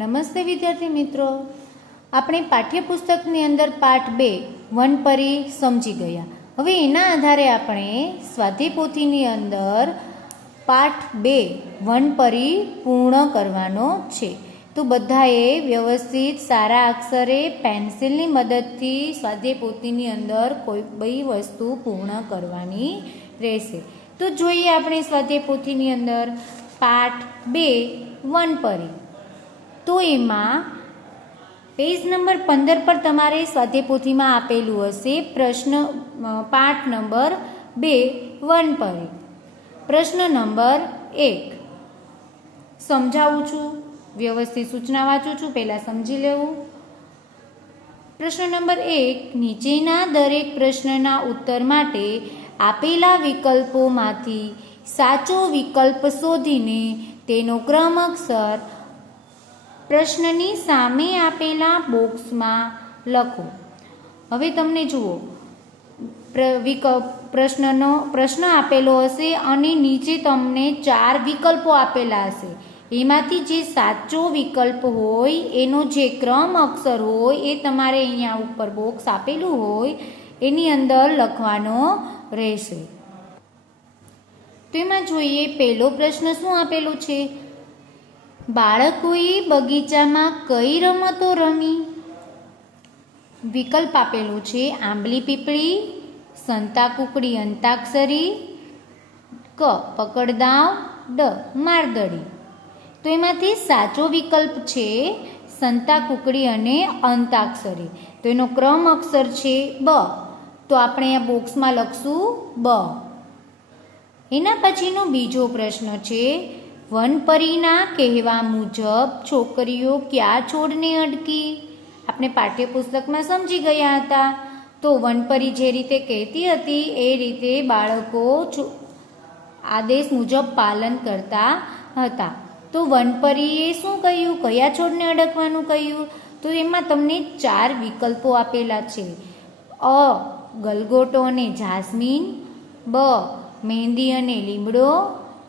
નમસ્તે વિદ્યાર્થી મિત્રો, આપણે પાઠ્યપુસ્તકની અંદર પાઠ 2 વનપરી સમજી ગયા. હવે એના આધારે આપણે સ્વાધ્યાય પોથીની અંદર પાઠ 2 વનપરી પૂર્ણ કરવાનો છે. તો બધાએ વ્યવસ્થિત સારા અક્ષરે પેન્સિલની મદદથી સ્વાધ્યાય પોથીની અંદર કોઈ બી વસ્તુ પૂર્ણ કરવાની રહેશે. તો જોઈએ આપણે સ્વાધ્યાય પોથીની અંદર પાઠ 2 વનપરી. તો એમાં પેજ નંબર 15 પર તમારે સ્વાધ્યાય પોથીમાં આપેલું હશે પ્રશ્ન પાઠ નંબર 2 વનપરી. પ્રશ્ન નંબર 1 સમજાવું છું, વ્યવસ્થિત સૂચના વાંચું છું, પહેલાં સમજી લેવું. પ્રશ્ન નંબર 1, નીચેના દરેક પ્રશ્નના ઉત્તર માટે આપેલા વિકલ્પોમાંથી સાચો વિકલ્પ શોધીને તેનો ક્રમશર પ્રશ્નની સામે આપેલા બોક્સમાં લખો. હવે તમને જુઓ, પ્રશ્ન આપેલો હશે અને નીચે તમને 4 વિકલ્પો આપેલા હશે. એમાંથી જે સાચો વિકલ્પ હોય એનો જે ક્રમ અક્ષર હોય એ તમારે અહીંયા ઉપર બોક્સ આપેલું હોય એની અંદર લખવાનો રહેશે. તો એમાં જોઈએ, પહેલો પ્રશ્ન શું આપેલો છે? બાળકોએ બગીચામાં કઈ રમતો રમી? વિકલ્પ આપેલો છે આંબલી પીપળી, સંતાકુકડી અંતાક્ષરી, ક પકડદાવ, ડ મારદડી. તો એમાંથી સાચો વિકલ્પ છે સંતાકુકડી અને અંતાક્ષરી. તો એનો ક્રમ અક્ષર છે બ. તો આપણે આ બોક્સમાં લખશું બ. એના પછીનો બીજો પ્રશ્ન છે, વનપરીના કહેવા મુજબ છોકરીઓ કયા છોડને અડકી? આપણે પાઠ્યપુસ્તકમાં સમજી ગયા હતા. તો વનપરી જે રીતે કહેતી હતી એ રીતે બાળકો આદેશ મુજબ પાલન કરતા હતા. તો વનપરીએ શું કહ્યું, કયા છોડને અડકવાનું કહ્યું? તો એમાં તમને 4 વિકલ્પો આપેલા છે. અ ગલગોટો અને જાસ્મીન, બ મહેંદી અને લીમડો,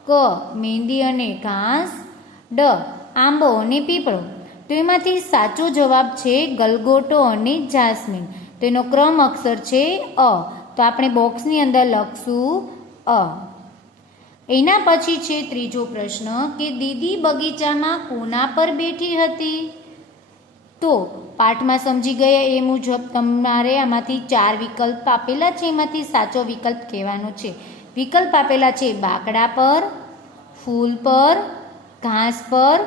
ક મહેંદી અને ઘાસ, ડ આંબો અને પીપળો. તો એમાંથી સાચો જવાબ છે ગલગોટો અને જાસ્મીન. તો એનો ક્રમ અક્ષર છે અ. તો આપણે બોક્સની અંદર લખશું અ. એના પછી છે ત્રીજો પ્રશ્ન કે દીદી બગીચામાં કોના પર બેઠી હતી? તો પાઠમાં સમજી ગયા એ મુજબ તમારે આમાંથી 4 વિકલ્પ આપેલા છે, એમાંથી સાચો વિકલ્પ કહેવાનો છે. વિકલ્પ આપેલા છે બાકડા પર, ફૂલ પર, ઘાસ પર,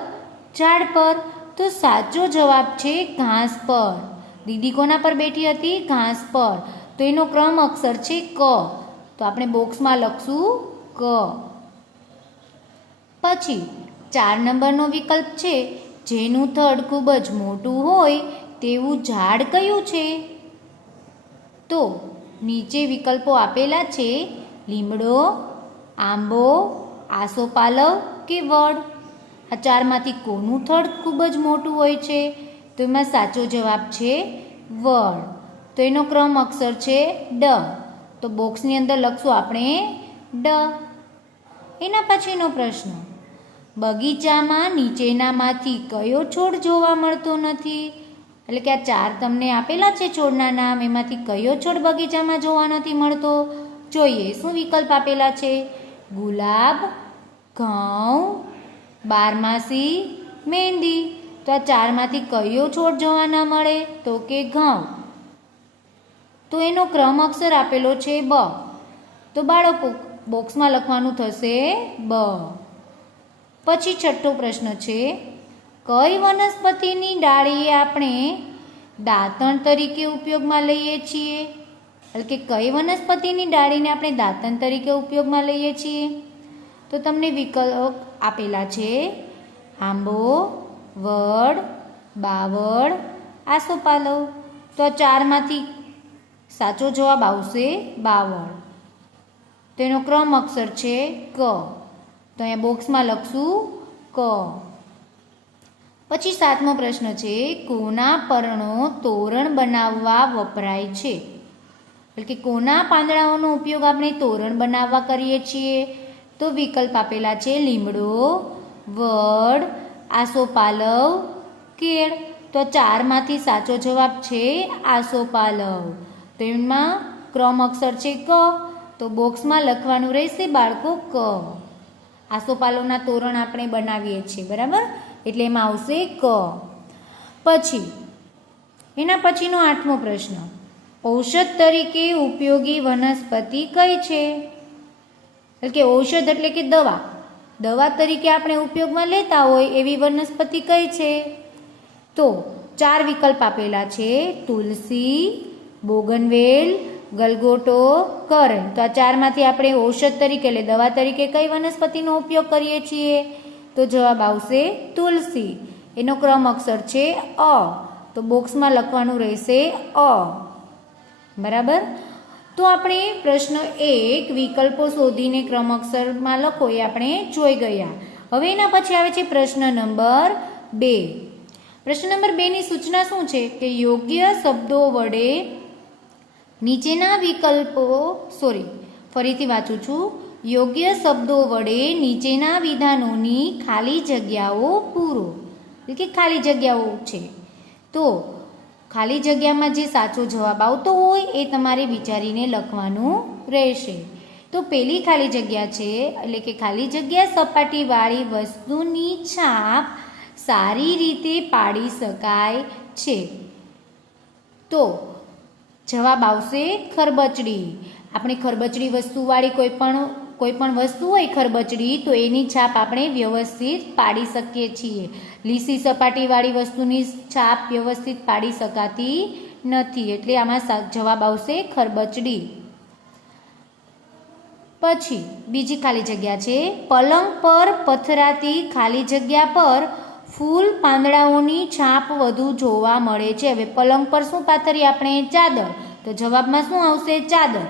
ઝાડ પર. તો સાચો જવાબ છે ઘાસ પર. દીદી કોના પર બેઠી હતી? ઘાસ પર. તો એનો ક્રમ અક્ષર છે ક. તો આપણે બોક્સમાં લખશું ક. પછી 4 નંબરનો વિકલ્પ છે, જેનું થડ ખૂબ જ મોટું હોય તેવું ઝાડ કયું છે? તો નીચે વિકલ્પો આપેલા છે લીમડો, આંબો, આસોપાલવ કે વડ. આ 4માંથી કોનું થડ ખૂબ જ મોટું હોય છે? તો એમાં સાચો જવાબ છે વડ. તો એનો ક્રમ અક્ષર છે ડ. તો બોક્સની અંદર લખશું આપણે ડ. એના પછીનો પ્રશ્ન, બગીચામાં નીચેનામાંથી કયો છોડ જોવા મળતો નથી? એટલે કે આ 4 તમને આપેલા છે છોડના નામ, એમાંથી કયો છોડ બગીચામાં જોવા નથી મળતો? જોઈએ શું વિકલ્પ આપેલા છે? ગુલાબ, ઘઉં, બારમાસી, મહેંદી. તો આ 4માંથી કયો છોડ જોવા ન મળે? તો કે ઘઉં. તો એનો ક્રમ અક્ષર આપેલો છે બ. તો બાળકો બોક્સમાં લખવાનું થશે બ. પછી છઠ્ઠો પ્રશ્ન છે, કઈ વનસ્પતિની ડાળીએ આપણે દાંતણ તરીકે ઉપયોગમાં લઈએ છીએ? એટલે કે કઈ વનસ્પતિની ડાળીને આપણે દાંતણ તરીકે ઉપયોગમાં લઈએ છીએ? તો તમને વિકલ્પ આપેલા છે આંબો, વડ, બાવળ, આસોપાલવ. તો આ 4માંથી સાચો જવાબ આવશે બાવળ. તો એનો ક્રમ અક્ષર છે ક. તો અહીંયા બોક્સમાં લખશું ક. પછી 7મો પ્રશ્ન છે, કોના પર્ણો તોરણ બનાવવા વપરાય છે? એટલે કે કોના પાંદડાઓનો ઉપયોગ આપણે તોરણ બનાવવા કરીએ છીએ? તો વિકલ્પ આપેલા છે લીમડો, વડ, આસોપાલવ, કેળ. તો 4માંથી સાચો જવાબ છે આસોપાલવ. તો એમાં ક્રમ અક્ષર છે ક, તો બોક્સમાં લખવાનું રહેશે બાળકો ક. આસોપાલવના તોરણ આપણે બનાવીએ છીએ, બરાબર, એટલે એમાં આવશે ક. પછી એના પછીનો 8મો પ્રશ્ન, ઔષધ તરીકે ઉપયોગી વનસ્પતિ કઈ છે? એટલે કે ઔષધ એટલે કે દવા, દવા તરીકે આપણે ઉપયોગમાં લેતા હોય એવી વનસ્પતિ કઈ છે? તો 4 વિકલ્પ આપેલા છે, તુલસી, બોગનવેલ, ગલગોટો, કરણ. તો આ 4માંથી આપણે ઔષધ તરીકે એટલે દવા તરીકે કઈ વનસ્પતિનો ઉપયોગ કરીએ છીએ? તો જવાબ આવશે તુલસી. એનો ક્રમ અક્ષર છે અ, તો બોક્સમાં લખવાનું રહેશે અ, બરાબર. તો આપણે પ્રશ્ન 1 વિકલ્પો શોધીને ક્રમ અક્ષરમાં લખો એ આપણે જોઈ ગયા. હવે એના પછી આવે છે પ્રશ્ન નંબર 2. પ્રશ્ન નંબર 2ની સૂચના શું છે કે યોગ્ય શબ્દો વડે નીચેના વિકલ્પો ફરીથી વાંચું છું. યોગ્ય શબ્દો વડે નીચેના વિધાનોની ખાલી જગ્યાઓ પૂરો. એટલે કે ખાલી જગ્યાઓ છે, તો ખાલી જગ્યામાં જે સાચો જવાબ આવતો હોય એ તમારે વિચારીને લખવાનું રહેશે. તો પહેલી ખાલી જગ્યા છે, એટલે કે ખાલી જગ્યા સપાટીવાળી વસ્તુની છાપ સારી રીતે પાડી શકાય છે. તો જવાબ આવશે ખરબચડી. આપણે ખરબચડી વસ્તુવાળી કોઈ પણ વસ્તુ હોય ખરબચડી, તો એની છાપ આપણે વ્યવસ્થિત પાડી શકીએ છીએ. લીસી સપાટીવાળી વસ્તુની છાપ વ્યવસ્થિત પાડી શકાતી નથી, એટલે આમાં જવાબ આવશે ખરબચડી. પછી બીજી ખાલી જગ્યા છે, પલંગ પર પથરાતી ખાલી જગ્યા પર ફૂલ પાંદડાઓની છાપ વધુ જોવા મળે છે. હવે પલંગ પર શું પાથરીએ આપણે? ચાદર. તો જવાબમાં શું આવશે? ચાદર.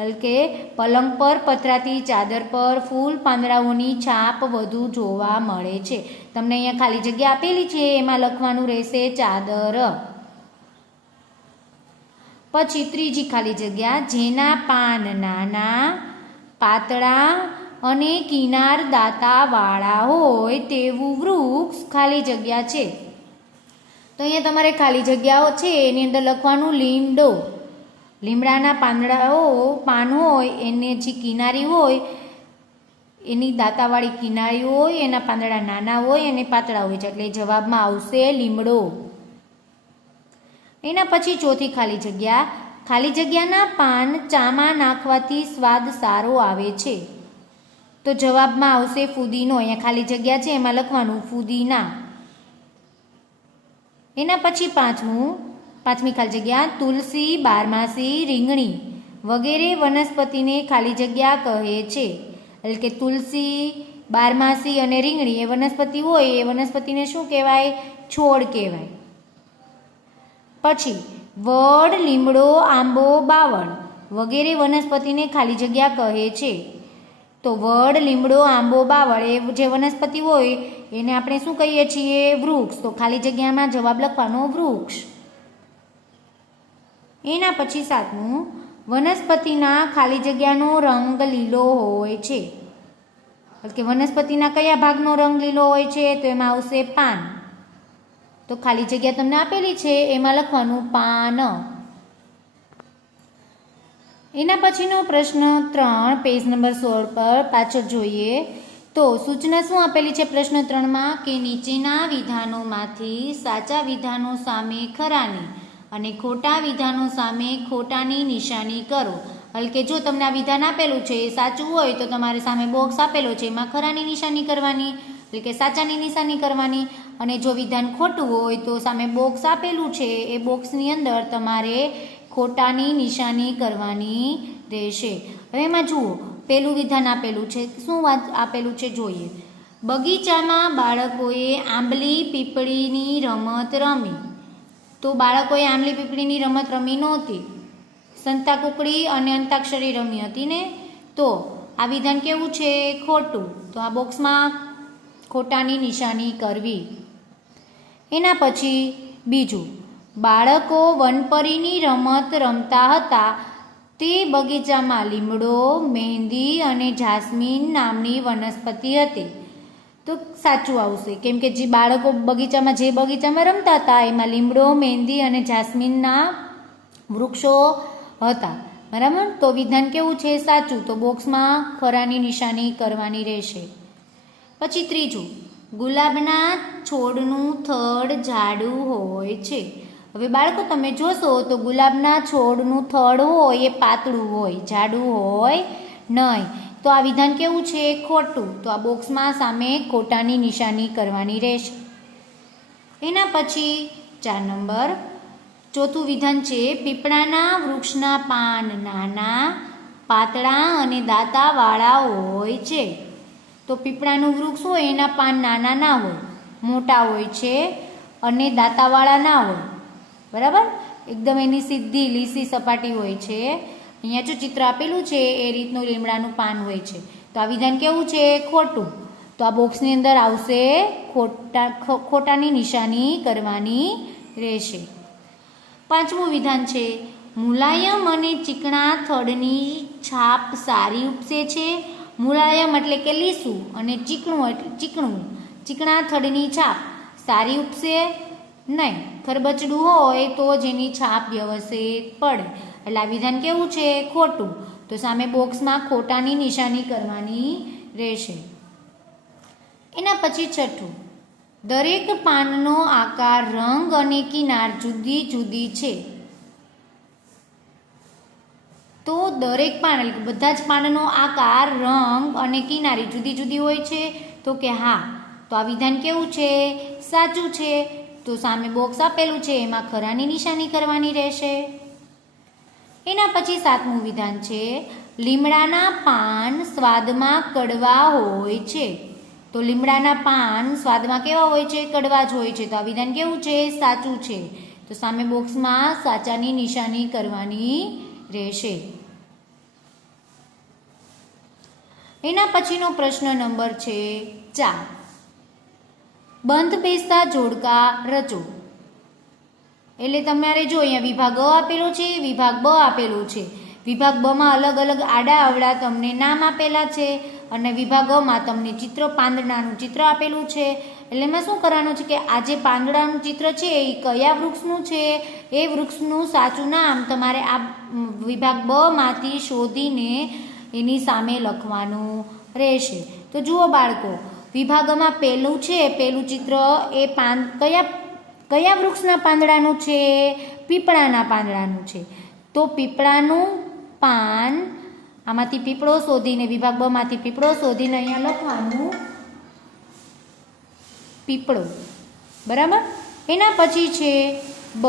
એટલે કે પલંગ પર પથરાતી ચાદર પર ફૂલ પાંદડાઓની છાપ વધુ જોવા મળે છે. તમને અહીંયા ખાલી જગ્યા આપેલી છે, એમાં લખવાનું રહેશે ચાદર. પછી ત્રીજી ખાલી જગ્યા, જેના પાન નાના, પાતળા અને કિનાર દાંતાવાળા હોય તેવું વૃક્ષ ખાલી જગ્યા છે. તો અહીંયા તમારે ખાલી જગ્યાઓ છે એની અંદર લખવાનું લીમડો. લીમડાના પાન હોય એને જે કિનારી હોય એની દાંતાવાળી કિનારી હોય, એના પાંદડા નાના હોય અને પાતળા હોય છે, એટલે જવાબમાં આવશે લીમડો. એના પછી ચોથી ખાલી જગ્યા, ખાલી જગ્યાના પાન ચામાં નાખવાથી સ્વાદ સારો આવે છે. તો જવાબમાં આવશે ફુદીનો. અહીંયા ખાલી જગ્યા છે એમાં લખવાનું ફુદીના. એના પછી પાંચમી ખાલી જગ્યા, તુલસી, બારમાસી, રીંગણી વગેરે વનસ્પતિને ખાલી જગ્યા કહે છે. એટલે કે તુલસી, બારમાસી અને રીંગણી એ વનસ્પતિ હોય એ વનસ્પતિને શું કહેવાય? છોડ કહેવાય. પછી વડ, લીમડો, આંબો, બાવળ વગેરે વનસ્પતિને ખાલી જગ્યા કહે છે. તો વડ, લીમડો, આંબો, બાવળ એ જે વનસ્પતિ હોય એને આપણે શું કહીએ છીએ? વૃક્ષ. તો ખાલી જગ્યામાં જવાબ લખવાનો વૃક્ષ. એના પછી 7મું, વનસ્પતિના ખાલી જગ્યાનો રંગ લીલો હોય છે. એટલે કે વનસ્પતિના કયા ભાગનો રંગ લીલો હોય છે? તો એમાં આવશે પાન. તો ખાલી જગ્યા તમને આપેલી છે એમાં લખવાનું પાન. એના પછીનો પ્રશ્ન 3 પેજ નંબર 16 પર પાછળ જોઈએ તો સૂચના શું આપેલી છે પ્રશ્ન 3માં કે નીચેના વિધાનોમાંથી સાચા વિધાનો સામે ખરાની અને ખોટા વિધાનો સામે ખોટાની નિશાની કરો. એટલે કે જો તમને આ વિધાન આપેલું છે એ સાચું હોય તો તમારે સામે બોક્સ આપેલો છે એમાં ખરાની નિશાની કરવાની, એટલે કે સાચાની નિશાની કરવાની. અને જો વિધાન ખોટું હોય તો સામે બોક્સ આપેલું છે એ બોક્સની અંદર તમારે ખોટાની નિશાની કરવાની રહેશે. હવે એમાં જુઓ પહેલું વિધાન આપેલું છે, શું વાત આપેલું છે જોઈએ. બગીચામાં બાળકોએ આંબલી પીપળીની રમત રમી. તો બાળકોએ આંબલી પીપળીની રમત રમી નહોતી, સંતાકુકડી અને અંતાક્ષરી રમી હતી ને. તો આ વિધાન કેવું છે? ખોટું. તો આ બોક્સમાં ખોટાની નિશાની કરવી. એના પછી બીજું, બાળકો વનપરીની રમત રમતા હતા તે બગીચામાં લીમડો, મહેંદી અને જાસ્મીન નામની વનસ્પતિ હતી. તો સાચું આવશે, કેમ કે જે બાળકો બગીચામાં રમતા હતા એમાં લીમડો, મહેંદી અને જાસ્મીનના વૃક્ષો હતા. બરાબર, તો વિધાન કેવું છે? સાચું. તો બોક્સમાં ખરાની નિશાની કરવાની રહેશે. પછી ત્રીજું, ગુલાબના છોડનું થડ જાડું હોય છે. હવે બાળકો તમે જોશો તો ગુલાબના છોડનું થડ હોય એ પાતળું હોય, જાડું હોય નહીં. તો આ વિધાન કેવું છે? ખોટું. તો આ બોક્સમાં સામે ખોટાની નિશાની કરવાની રહેશે. એના પછી 4 નંબર, ચોથું વિધાન છે પીપળાના વૃક્ષના પાન નાના, પાતળા અને દાંતાવાળા હોય છે. તો પીપળાનું વૃક્ષ હોય એના પાન નાના ના હોય, મોટા હોય છે અને દાંતાવાળા ના હોય. બરાબર, એકદમ એની સીધી લીસી સપાટી હોય છે. અહીંયા જો ચિત્ર આપેલું છે એ રીતનું લીમડાનું પાન હોય છે. તો આ વિધાન કેવું છે? ખોટું. તો આ બોક્સની અંદર આવશે ખોટાની નિશાની કરવાની રહેશે. 5મું વિધાન છે મુલાયમ અને ચીકણા થડની છાપ સારી ઉપસે છે. મુલાયમ એટલે કે લીસું અને ચીકણું એટલે ચીકણા થડની છાપ સારી ઉપસે નહીં. ખરબચડું હોય તો જેની છાપ વ્યવસ્થિત પડે. એટલે આ વિધાન કેવું છે? ખોટું. તો સામે બોક્સમાં ખોટાની નિશાની કરવાની રહેશે. એના પછી 6, દરેક પાનનો આકાર, રંગ અને કિનાર જુદી જુદી છે. તો દરેક પાન એટલે બધા જ પાનનો આકાર, રંગ અને કિનારી જુદી જુદી હોય છે. તો કે હા. તો આ વિધાન કેવું છે? સાચું છે. તો સામે બોક્સ આપેલું છે એમાં ખરાની નિશાની કરવાની રહેશે. એના પછી 7મું વિધાન છે લીમડાના પાન સ્વાદમાં કડવા હોય છે. તો લીમડાના પાન સ્વાદમાં કેવા હોય છે? કડવા જ હોય છે. તો આ વિધાન કેવું છે? સાચું છે. તો સામે બોક્સમાં સાચાની નિશાની કરવાની રહેશે. એના પછીનો પ્રશ્ન નંબર છે 4, બંધ બેસતા જોડકા રચો. એટલે તમારે જો અહીંયા વિભાગ અ આપેલો છે, વિભાગ બ આપેલો છે. વિભાગ બ માં અલગ અલગ આડા અવળા તમને નામ આપેલા છે અને વિભાગ અ માં તમને પાંદડાનું ચિત્ર આપેલું છે. એટલે એમાં શું કરવાનું છે કે આ જે પાંદડાનું ચિત્ર છે એ કયા વૃક્ષનું છે એ વૃક્ષનું સાચું નામ તમારે આ વિભાગ બ માંથી શોધીને એની સામે લખવાનું રહેશે. તો જુઓ બાળકો, વિભાગમાં પહેલું ચિત્ર એ કયા વૃક્ષના પાંદડાનું છે? પીપળાના પાંદડાનું છે. તો પીપળાનું પાન, આમાંથી પીપળો શોધીને, વિભાગ બ માંથી પીપળો શોધીને અહીંયા લખવાનું પીપળો. બરાબર. એના પછી છે બ.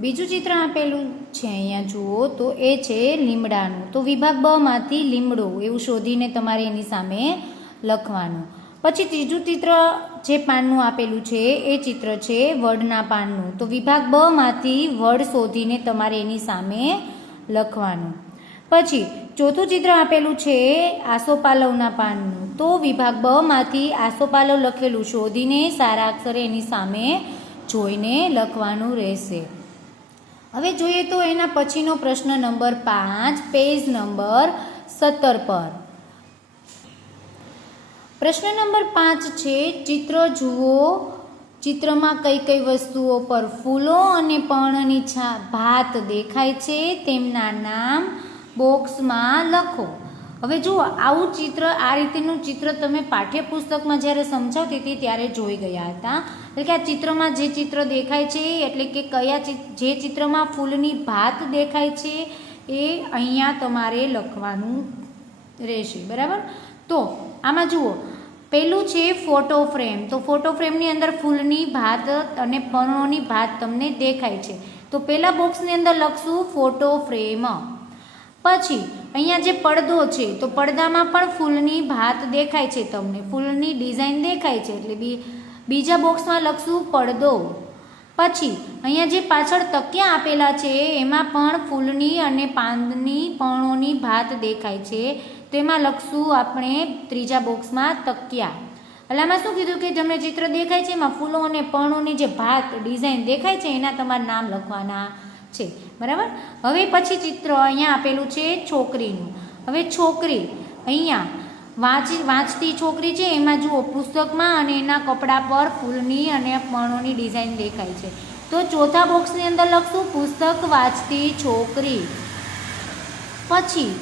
બીજું ચિત્ર આપેલું છે અહીંયા જુઓ તો એ છે લીમડાનું. તો વિભાગ બ માંથી લીમડો એવું શોધીને તમારે એની સામે લખવાનું. પછી ત્રીજું ચિત્ર જે પાનનું આપેલું છે એ ચિત્ર છે વડના પાનનું. તો વિભાગ બ માંથી વડ શોધીને તમારે એની સામે લખવાનું. પછી ચોથું ચિત્ર આપેલું છે આસોપાલવના પાનનું. તો વિભાગ બ માંથી આસોપાલવ લખેલું શોધીને સારા અક્ષરે એની સામે જોઈને લખવાનું રહેશે. હવે જોઈએ તો એના પછીનો પ્રશ્ન નંબર 5, પેજ નંબર 17 પર. પ્રશ્ન નંબર 5 છે ચિત્ર જુઓ. ચિત્રમાં કઈ કઈ વસ્તુઓ પર ફૂલો અને પર્ણની ભાત દેખાય છે તેમના નામ બોક્સમાં લખો. હવે જુઓ, આવું ચિત્ર, આ રીતેનું ચિત્ર તમે પાઠ્યપુસ્તકમાં જ્યારે સમજાવતી હતી ત્યારે જોઈ ગયા હતા. એટલે કે આ ચિત્રમાં જે ચિત્ર દેખાય છે એટલે કે જે ચિત્રમાં ફૂલની ભાત દેખાય છે એ અહીંયા તમારે લખવાનું રહેશે. બરાબર. તો આમાં જુઓ, પહેલું છે ફોટો ફ્રેમ. તો ફોટો ફ્રેમની અંદર ફૂલની ભાત અને પર્ણોની ભાત તમને દેખાય છે. તો પહેલા બોક્સની અંદર લખશું ફોટો ફ્રેમ. પછી અહીંયા જે પડદો છે તો પડદામાં પણ ફૂલની ભાત દેખાય છે, તમને ફૂલની ડિઝાઇન દેખાય છે એટલે બીજા બોક્સમાં લખશું પડદો. પછી અહીંયા જે પાછળ તકિયા આપેલા છે એમાં પણ ફૂલની અને પાંદની પર્ણોની ભાત દેખાય છે, તેમાં લખશું આપણે ત્રીજા બોક્સમાં તકિયા. એટલે આમાં શું કીધું કે તમને ચિત્ર દેખાય છે એમાં ફૂલો અને પર્ણોની જે ભાત ડિઝાઇન દેખાય છે એના તમારે નામ લખવાના છે. બરાબર. હવે પછી ચિત્ર અહીંયા આપેલું છે છોકરીનું. હવે છોકરી, અહીંયા વાંચતી છોકરી છે એમાં જુઓ પુસ્તકમાં અને એના કપડા પર ફૂલની અને પર્ણોની ડિઝાઇન દેખાય છે. તો ચોથા બોક્સની અંદર લખશું પુસ્તક વાંચતી છોકરી. પછી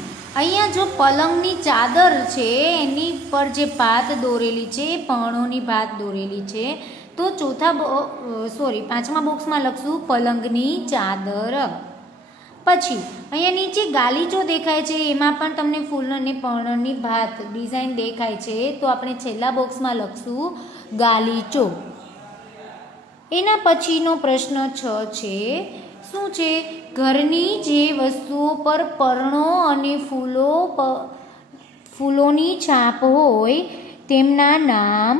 અહીંયા જો પલંગની ચાદર છે એની પર જે ભાત દોરેલી છે એ પર્ણોની ભાત દોરેલી છે. તો પાંચમા બોક્સમાં લખશું પલંગની ચાદર. પછી અહીંયા નીચે ગાલીચો દેખાય છે એમાં પણ તમને ફૂલ અને પર્ણની ભાત ડિઝાઇન દેખાય છે. તો આપણે છેલ્લા બોક્સમાં લખશું ગાલીચો. એના પછીનો પ્રશ્ન 6 છે. શું છે? ઘરની જે વસ્તુઓ પર પર્ણો અને ફૂલોની છાપ હોય તેમના નામ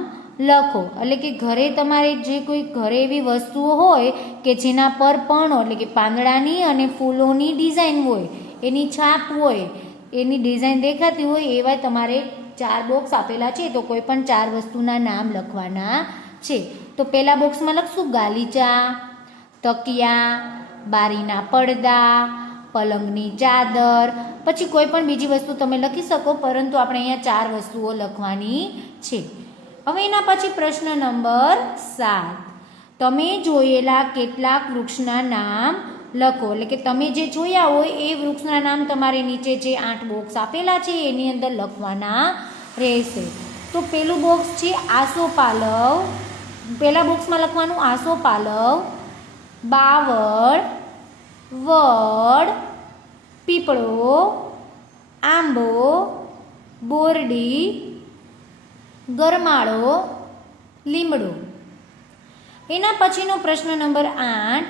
લખો. એટલે કે ઘરે તમારે જે કોઈ ઘરે એવી વસ્તુઓ હોય કે જેના પર પર્ણો એટલે કે પાંદડાની અને ફૂલોની ડિઝાઇન હોય, એની છાપ હોય, એની ડિઝાઇન દેખાતી હોય એવા તમારે 4 બોક્સ આપેલા છે. તો કોઈ પણ 4 વસ્તુના નામ લખવાના છે. તો પહેલા બોક્સમાં લખશું ગાલીચા, તકિયા, બારીના પડદા, પલંગની ચાદર. પછી કોઈ પણ બીજી વસ્તુ તમે લખી શકો, પરંતુ આપણે અહીંયા 4 વસ્તુઓ લખવાની છે. હવે એના પછી પ્રશ્ન નંબર 7. તમે જોયેલા કેટલાક વૃક્ષના નામ લખો. એટલે કે તમે જે જોયા હોય એ વૃક્ષના નામ તમારે નીચે જે 8 બોક્સ આપેલા છે એની અંદર લખવાના રહેશે. તો પેલું બોક્સ છે આસોપાલવ. પહેલા બોક્સમાં લખવાનું આસોપાલવ, બાવળ, વડ, પીપળો, આંબો, બોરડી, ગરમાળો, લીમડો. એના પછીનો પ્રશ્ન નંબર 8.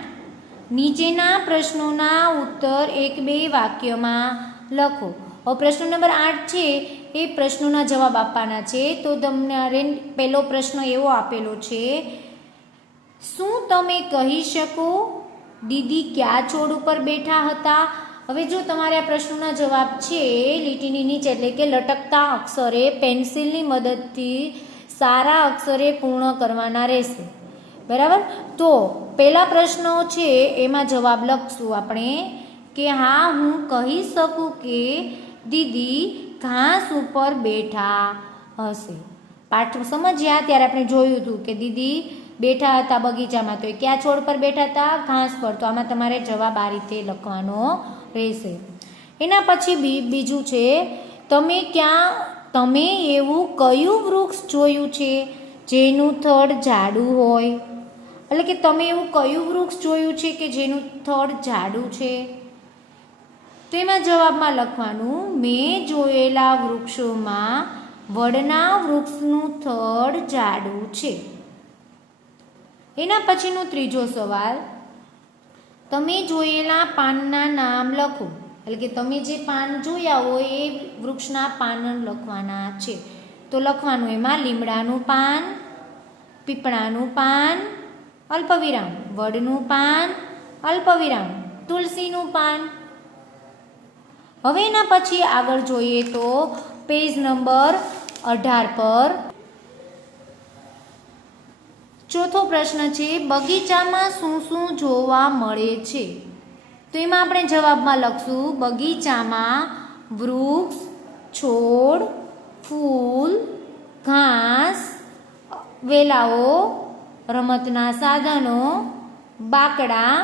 નીચેના પ્રશ્નોના ઉત્તર 1-2 વાક્યમાં લખો. હવે પ્રશ્ન નંબર 8 છે એ પ્રશ્નોના જવાબ આપવાના છે. તો તમને પહેલો પ્રશ્ન એવો આપેલો છે, શું તમે કહી શકો દીદી કયા છોડ ઉપર બેઠા હતા? હવે જો તમારે આ પ્રશ્નોના જવાબ છે લીટીની નીચે એટલે કે લટકતા અક્ષરે પેન્સિલની મદદથી સારા અક્ષરે પૂર્ણ કરવાના રહેશે. બરાબર? તો પહેલા પ્રશ્નો છે એમાં જવાબ લખશું આપણે કે હા હું કહી શકું કે દીદી ઘાસ ઉપર બેઠા હશે. પાઠ સમજ્યા ત્યારે આપણે જોયું હતું કે દીદી બેઠા હતા બગીચામાં. તો એ કયા છોડ પર બેઠા હતા? ઘાસ પર. તો આમાં તમારે જવાબ આ રીતે લખવાનો રહેશે. એના પછી બીજું છે, તમે એવું કયું વૃક્ષ જોયું છે જેનું થડ જાડું હોય? એટલે કે તમે એવું કયું વૃક્ષ જોયું છે કે જેનું થડ જાડું છે? તો એમાં જવાબમાં લખવાનું મેં જોયેલા વૃક્ષોમાં વડના વૃક્ષનું થડ જાડું છે. એના પછીનો ત્રીજો સવાલ, તમે જોયેલા પાનના નામ લખો. એટલે કે તમે જે પાન જોયા હોય એ વૃક્ષના પાન લખવાના છે. તો લખવાનું એમાં લીમડાનું પાન, પીપળાનું પાન, અલ્પવિરામ, વડનું પાન, અલ્પવિરામ, તુલસીનું પાન. હવે એના પછી આગળ જોઈએ તો પેજ નંબર 18 પર ચોથો પ્રશ્ન છે, બગીચામાં શું શું જોવા મળે છે? તો એમાં આપણે જવાબમાં લખશું બગીચામાં વૃક્ષ, છોડ, ફૂલ, ઘાસ, વેલાઓ, રમતના સાધનો, બાકડા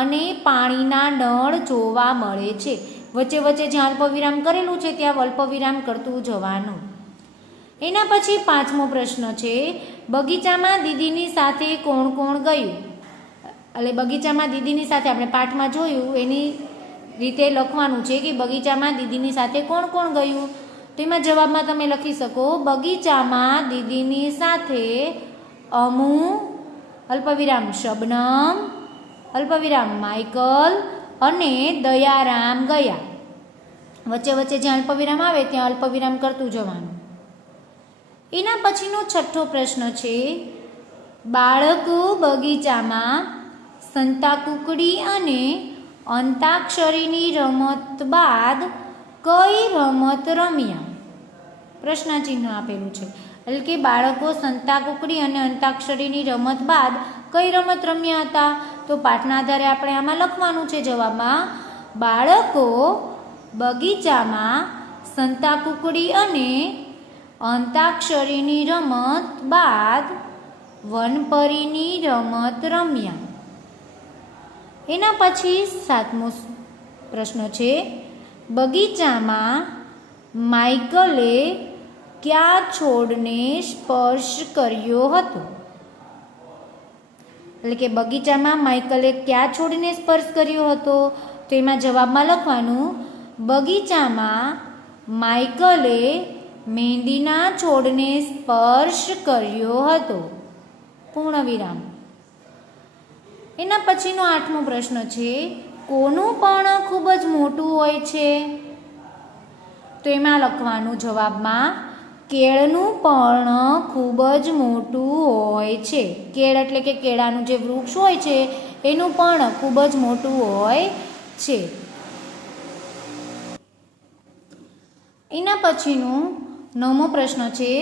અને પાણીના નળ જોવા મળે છે. વચ્ચે વચ્ચે જ્યાં અલ્પવિરામ કરેલું છે ત્યાં અલ્પવિરામ કરતું જવાનું. એના પછી પાંચમો પ્રશ્ન છે, બગીચામાં દીદીની સાથે કોણ કોણ ગયું? એટલે બગીચામાં દીદીની સાથે આપણે પાઠમાં જોયું એની રીતે લખવાનું છે કે બગીચામાં દીદીની સાથે કોણ કોણ ગયું. તો એમાં જવાબમાં તમે લખી શકો બગીચામાં દીદીની સાથે અમુ, અલ્પવિરામ શબનમ, અલ્પવિરામ માઇકલ અને દયારામ ગયા. વચ્ચે વચ્ચે જ્યાં અલ્પવિરામ આવે ત્યાં અલ્પવિરામ કરતું જવાનું. એના પછીનો છઠ્ઠો પ્રશ્ન છે, બાળકો બગીચામાં સંતાકુકડી અને અંતાક્ષરીની રમત બાદ કઈ રમત રમ્યા? પ્રશ્ન ચિહ્ન આપેલું છે. એટલે કે બાળકો સંતાકુકડી અને અંતાક્ષરીની રમત બાદ કઈ રમત રમ્યા હતા? તો પાઠના આધારે આપણે આમાં લખવાનું છે જવાબમાં, બાળકો બગીચામાં સંતાકુકડી અને અંતાક્ષરીની રમત બાદ વનપરીની રમત રમ્યા. એના પછી 7મો પ્રશ્ન છે, બગીચામાં માઇકલે કયા છોડને સ્પર્શ કર્યો હતો? એટલે કે બગીચામાં માઇકલે કયા છોડને સ્પર્શ કર્યો હતો? તો એમાં જવાબમાં લખવાનું, બગીચામાં માઇકલે મહેંદીના છોડને સ્પર્શ કર્યો હતો. પૂર્ણ વિરામ. એના પછીનો 8મો પ્રશ્ન છે, કોનું પર્ણ ખૂબ જ મોટું હોય છે? તો એમાં લખવાનું જવાબમાં, કેળનું પર્ણ ખૂબ જ મોટું હોય છે. કેળ એટલે કે કેળાનું જે વૃક્ષ હોય છે એનું પર્ણ ખૂબ જ મોટું હોય છે. એના પછીનો 9મો પ્રશ્ન છે,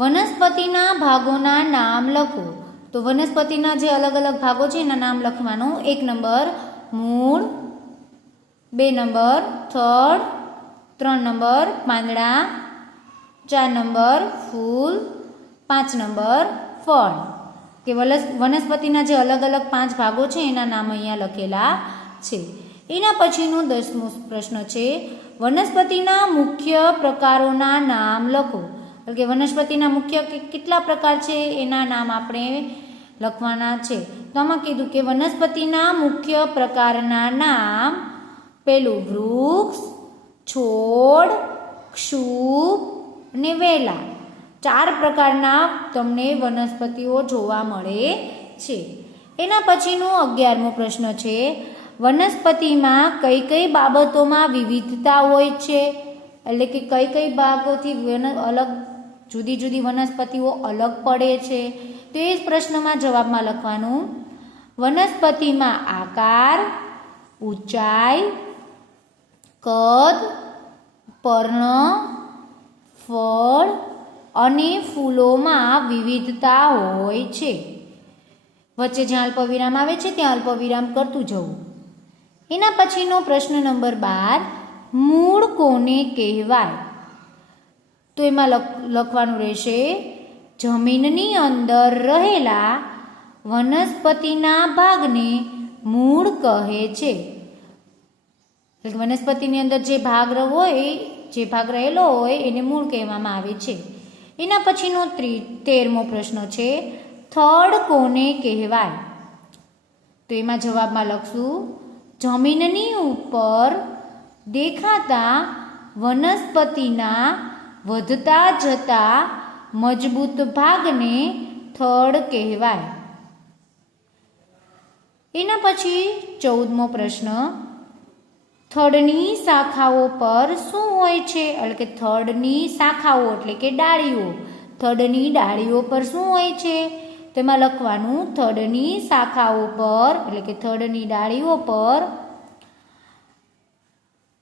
વનસ્પતિના ભાગોના નામ લખો. તો વનસ્પતિના જે અલગ અલગ ભાગો છે એના નામ લખવાનું. 1 નંબર મૂળ, 2 નંબર થડ, 3 નંબર પાંદડા, 4 નંબર ફૂલ, 5 નંબર ફળ. કે વનસ્પતિના જે અલગ અલગ 5 ભાગો છે એના નામ અહીંયા લખેલા છે. એના પછીનો 10મો પ્રશ્ન છે, વનસ્પતિના મુખ્ય પ્રકારોના નામ લખો. એટલે કે વનસ્પતિના મુખ્ય કેટલા પ્રકાર છે એના નામ આપણે લખવાના છે. તો આમાં કીધું કે વનસ્પતિના મુખ્ય પ્રકારના નામ, પેલું વૃક્ષ, છોડ, ક્ષુપ અને વેલા. 4 પ્રકારના તમને વનસ્પતિઓ જોવા મળે છે. એના પછીનો 11મો પ્રશ્ન છે, વનસ્પતિમાં કઈ કઈ બાબતોમાં વિવિધતા હોય છે? એટલે કે કઈ કઈ ભાગોથી અલગ જુદી જુદી વનસ્પતિઓ અલગ પડે છે? તો એ જ પ્રશ્નમાં જવાબમાં લખવાનું, વનસ્પતિમાં આકાર, ઊંચાઈ, કદ, પર્ણ, ફળ અને ફૂલોમાં વિવિધતા હોય છે. વચ્ચે જ્યાં અલ્પવિરામ આવે છે ત્યાં અલ્પવિરામ કરતું જવું. એના પછીનો પ્રશ્ન નંબર 12, મૂળ કોને કહેવાય? તો એમાં લખવાનું રહેશે, જમીનની અંદર રહેલા વનસ્પતિના ભાગને મૂળ કહે છે. એટલે વનસ્પતિની અંદર જે ભાગ રહેલો હોય એને મૂળ કહેવામાં આવે છે. એના પછીનો 13મો પ્રશ્ન છે, થડ કોને કહેવાય? તો એમાં જવાબમાં લખશું, જમીનની ઉપર દેખાતા વનસ્પતિના વધતા જતા મજબૂત ભાગને થડ કહેવાય. એના પછી 14મો પ્રશ્ન, થડની શાખાઓ પર શું હોય છે? એટલે કે થડની શાખાઓ એટલે કે ડાળીઓ, થડની ડાળીઓ પર શું હોય છે? તેમાં લખવાનું, થડની શાખાઓ પર એટલે કે થડની ડાળીઓ પર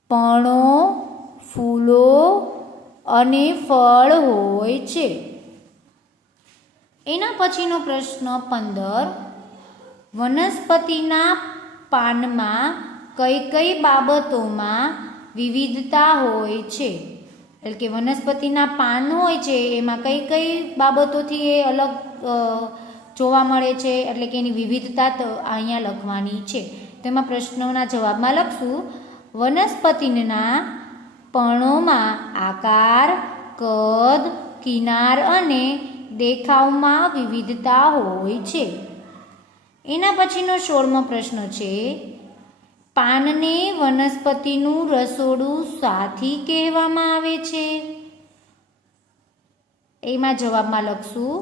પર્ણો, ફૂલો અને ફળ હોય છે. એના પછીનો પ્રશ્ન 15, વનસ્પતિના પાનમાં કઈ કઈ બાબતોમાં વિવિધતા હોય છે? એટલે કે વનસ્પતિના પાન હોય છે એમાં કઈ કઈ બાબતોથી એ અલગ જોવા મળે છે, એટલે કે એની વિવિધતા તો અહીંયા લખવાની છે. તેમાં પ્રશ્નોના જવાબમાં લખશું, વનસ્પતિના પર્ણોમાં આકાર, કદ, કિનાર અને દેખાવમાં વિવિધતા હોય છે. એના પછીનો 16મો પ્રશ્ન છે, પાનને વનસ્પતિનું રસોડું શાથી કહેવામાં આવે છે? એમાં જવાબમાં લખશું,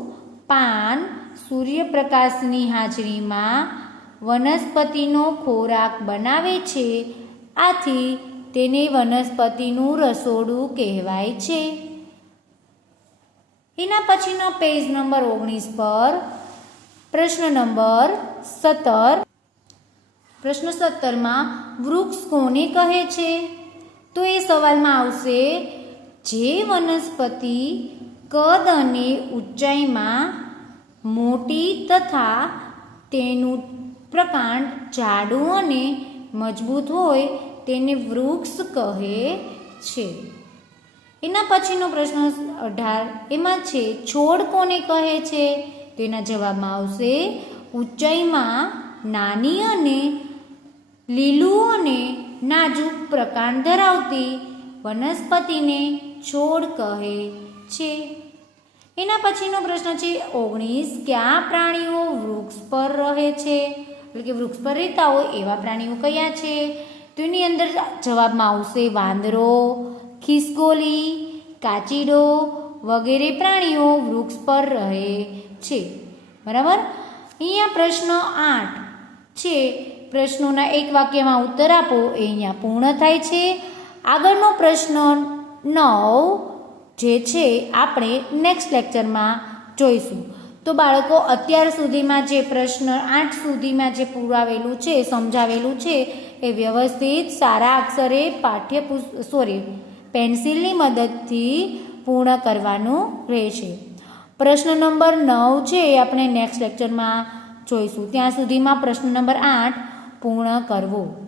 પાન સૂર્યપ્રકાશની હાજરીમાં વનસ્પતિનો ખોરાક બનાવે છે, આથી તેને વનસ્પતિનું રસોડું કહેવાય છે. એના પછીનો પેજ નંબર 19 પર પ્રશ્ન નંબર 17. પ્રશ્ન 17માં વૃક્ષ કોને કહે છે? તો એ સવાલમાં આવશે, જે વનસ્પતિ કદ અને ઊંચાઈમાં મોટી તથા તેનું પ્રકાંડ જાડું અને મજબૂત હોય તેને વૃક્ષ કહે છે. એના પછીનો પ્રશ્ન 18 એમાં છે છોડ કોને કહે છે? તો એના જવાબમાં આવશે ઊંચાઈમાં નાની અને લીલું અને નાજુક પ્રકાંડ ધરાવતી વનસ્પતિને છોડ કહે છે. એના પછીનો પ્રશ્ન છે 19 કયા પ્રાણીઓ વૃક્ષ પર રહે છે? એટલે કે વૃક્ષ પર રહેતા હોય એવા પ્રાણીઓ કયા છે? તો એની અંદર જવાબમાં આવશે વાંદરો, ખિસકોલી, કાચીડો વગેરે પ્રાણીઓ વૃક્ષ પર રહે છે. બરાબર. અહીંયા પ્રશ્ન 8 છે. પ્રશ્નોના એક વાક્યમાં ઉત્તર આપો એ અહીંયા પૂર્ણ થાય છે. આગળનો પ્રશ્ન 9 જે છે આપણે નેક્સ્ટ લેક્ચરમાં જોઈશું. તો બાળકો અત્યાર સુધીમાં જે પ્રશ્ન 8 સુધીમાં જે પુરાવેલું છે, સમજાવેલું છે એ વ્યવસ્થિત સારા અક્ષરે પેન્સિલની મદદથી પૂર્ણ કરવાનું રહેશે. પ્રશ્ન નંબર 9 છે એ આપણે નેક્સ્ટ લેક્ચરમાં જોઈશું. ત્યાં સુધીમાં પ્રશ્ન નંબર 8 પૂર્ણ કરવો.